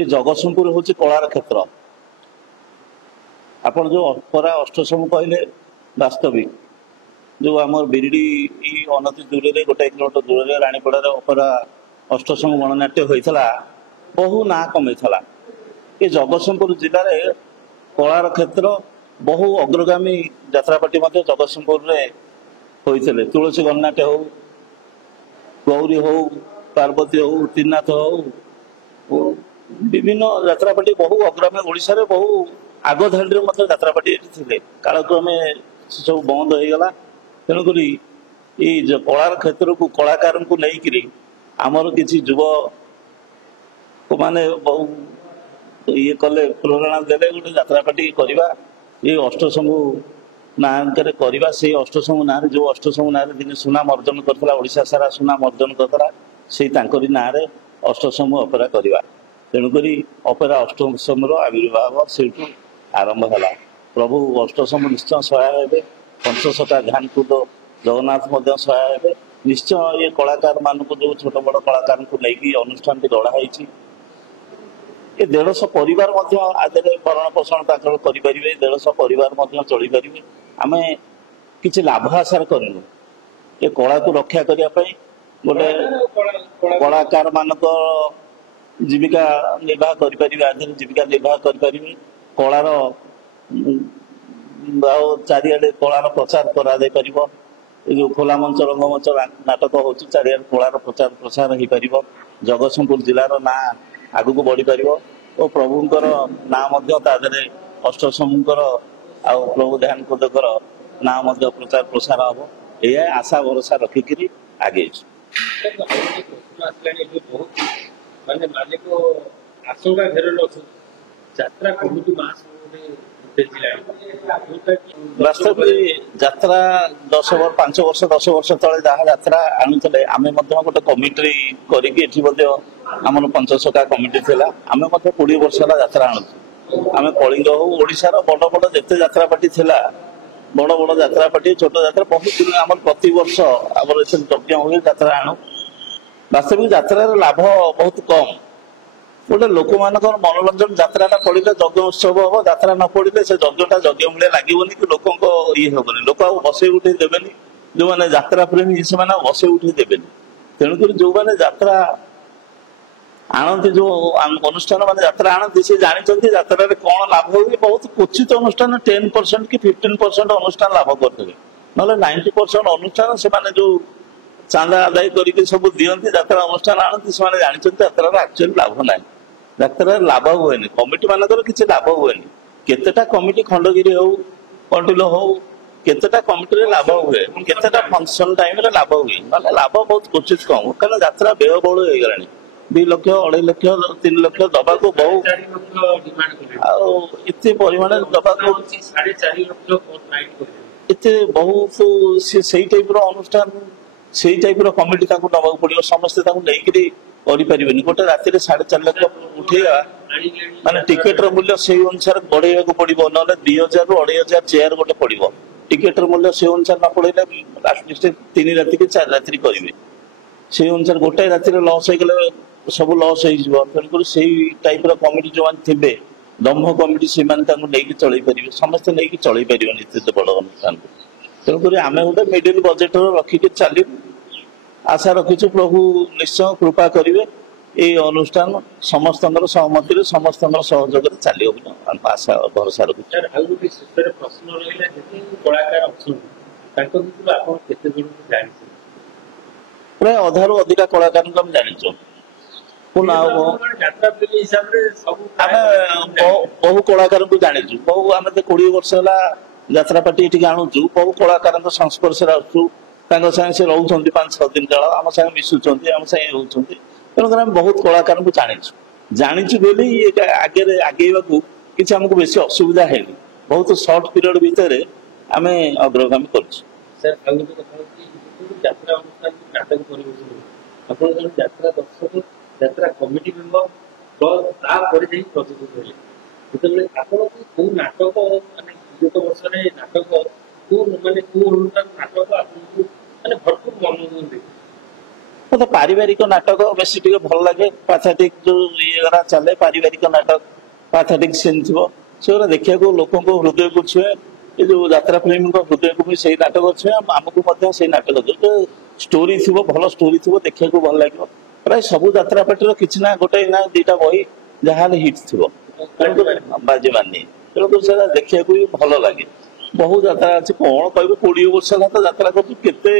ये जगतसिंहपुर हूँ कलार क्षेत्र। आपण जो अपरा अष्टसम कहले वास्तविक जो आम बिरडी अनति दूर में 1 किलोमीटर दूर में रानीपड़ार अपरा अष्टसम गणनाट्य होता बहु ना कमे ये जगतसिंहपुर जिले में कलार क्षेत्र बहु अग्रगामी यात्रापाटी जगतसिंहपुर में होते तुलसी गणनाट्य हो गौरी हो पार्वती हो त्रिनाथ हो विभिन्न यात्रापाटी बहु अग्रगामी ओडिशा रे बहु आग धाड़ी यात्रापाटी थे कालक्रमे सब बंद हो गला। तेणुक ये कलार क्षेत्र को कलाकार को लेकिन आमर किसी युव माने बहु ये कले प्रेरणा देले गोटे यात्रापाटी करवा ये अष्टसमू ना करवा से अष्टसमू ना जो अष्टसमू ना दिन सुनाम अर्जन करता ओडिशा सारा सुनाम अर्जन करता से ना अष्टसमू अपेरा करवा। तेणुक अपेरा अष्टसमूर आविर्भाव से आरंभ है। प्रभु अष्टसम निश्चय सहाय हे पंचशता ध्यान कूद जगन्नाथ सहाय हे निश्चय ये कलाकार मान को जो छोट बड़ कलाकार को लेकिन अनुष्ठान गढ़ाई ये 150 परिवार आदि भरण पोषण करें 150 परिवार चली पारे आम कि लाभ आशार करूँ ये कला को रक्षा करने गोटे कलाकार मान जीविका निर्वाह करें आदि जीविका निर्वाह करें कलार चारिड़े कलार प्रचार कर जो खोला मंच रंगमंच नाटक हो चारिड़े कलार प्रचार प्रसार हो पार जगतसिंहपुर जिलार ना आगु को बढ़ी पार और प्रभुंर ना अष्टसमूर आ प्रभु ध्यान कुदकर ना प्रचार प्रसार हम यह आशा भरोसा रखिक आगे आशंका घेर यात्रा कमिटी वास्तव यात्रा 5 वर्ष 10 वर्ष तले जहाँ यात्रा आणुले आम गोटे कमिटी करमर पंचशका कमिटी थी आम 20 वर्ष है यात्रा आणु आम कलिंग हो ओडार बड़ बड़ जिते यात्रापाटी थी बड़ बड़ यात्रापाटी छोट यात्रा बहुत दिन आम प्रति वर्ष आम यज्ञ हुए यात्रा आणु वास्तविक यात्रार लाभ बहुत कम गोटे लोक मान मनोरंजन यात्रा पड़े यज्ञ उत्सव हम यात्रा न पड़े से यज्ञटा यज्ञ भाई लगे कि लोक ये हेनी लोक बसई उठे देवेनि जो मैंने यात्रा प्रेमी से बसई उठे देवेनि तेणुक जो मैंने यात्रा आणती जो अनुष्ठान मान यात्रा आणती से जानते यात्रा कौन लाभ हुए बहुत क्वचित अनुष्ठान 10% कि 15% अनुष्ठान लाभ करते ना 90% अनुष्ठान से जो चांदा आदाय करके सब दिखती यात्रा अनुष्ठान आणती से जानते यात्रा एक्चुअली लाभ ना यात्रा लाभ हुए कमिटी मानकर किसी लाभ हुए केतेटा कमिटी खंडगिरी हो कंटिलो हो केतेटा कमिटी लाभ हुए केतेटा फंक्शन टाइम लाभ हुए ना लाभ बहुत क्वचित कम कहीं यात्रा व्ययबहुल हो गलानी 2 लाख 2.5 लाख 3 लाख दबा को बहुत इतने परिमाण दबा को 4.5 लाख इतने बहुत से टाइप अनुष्ठान से टाइप कमिटी नवा पड़ो समस्ते नहीं करें गोटे राति 4.5 लाख उठेगा माने टिकेट मूल्य से अनुसार बढ़ेगा पड़ो ना 2000 ରୁ 2500 चेयर गोटे पड़ो टिकेट मूल्य से अनुसार न पड़े आटलिस्ट 3 राति कि 4 राति करेंगे से अनुसार गोटे राति लस हो सब लस हो तेणुक से टाइप कमिटी जो थे दम्भ कमिटी से नहीं चल पारे समस्ते नहीं चल पारे एत बड़ अनुष्ठान को तेणुक आम गोटे मिडिल बजेट रखिक चल आशा रखीचु प्रभु निश्चय कृपा करेंगे ये अनुष्ठान समस्त सहमति समस्त सहयोग चलो आशा भरोसा रखी प्रश्न कलाकार प्राय अधारू अधिका कलाकार को जानी बहु कलाकार को जानी बहु आम 20 वर्ष है यात्रापाटी ये आणुचु बहु कलाकार संस्पर्श आसुँ से रोच 5-6 दिन काल आम सागे मिशुंट आम सागे रोच तेणुक आम बहुत कलाकार को जानीचु बोली ये आगे आगेवा किसी आमको बेस असुविधा है बहुत सर्ट पीरियड भितर आम अग्रगामी यात्रा कमिटी मेंबर नाटक माने विगत वर्ष नाटक माने अनुष्ठान नाटक आपको भरपूर मनोरंजन दे ମତେ ପାରିବାରିକ ନାଟକ ବେଶୀ ଟିକେ ଭଲ ଲାଗେ। ପାଥାଟିକ ଯୋଉ ଇଏଗୁରା ଚାଲେ ପାରିବାରିକ ନାଟକ, ପାଥାଟିକ ସିନ୍ ଥିବ, ସେଗୁରା ଦେଖିବାକୁ ଲୋକଙ୍କ ହୃଦୟକୁ ଛୁଏଁ। ଏ ଯୋଉ ଯାତ୍ରା ପ୍ରେମୀଙ୍କ ହୃଦୟକୁ ବି ସେଇ ନାଟକ ଛୁଏଁ, ଆମକୁ ମଧ୍ୟ ସେଇ ନାଟକ ଯୋଉ ଷ୍ଟୋରି ଥିବ, ଭଲ ଷ୍ଟୋରି ଥିବ, ଦେଖିବାକୁ ଭଲ ଲାଗିବ। ପ୍ରାୟ ସବୁ ଯାତ୍ରା ପାର୍ଟିର କିଛି ନା ଗୋଟେ ନା ଦିଟା ବହି ଯାହାହେଲେ ହିଟ୍ ଥିବ, ବାଜି ମାନି, ତେଣୁକରି ସେଟା ଦେଖିବାକୁ ବି ଭଲ ଲାଗେ। ବହୁ ଯାତ୍ରା ଅଛି, କଣ କହିବୁ, 20 ବର୍ଷ ହେଲା ତ ଯାତ୍ରା କରୁଛୁ, କେତେ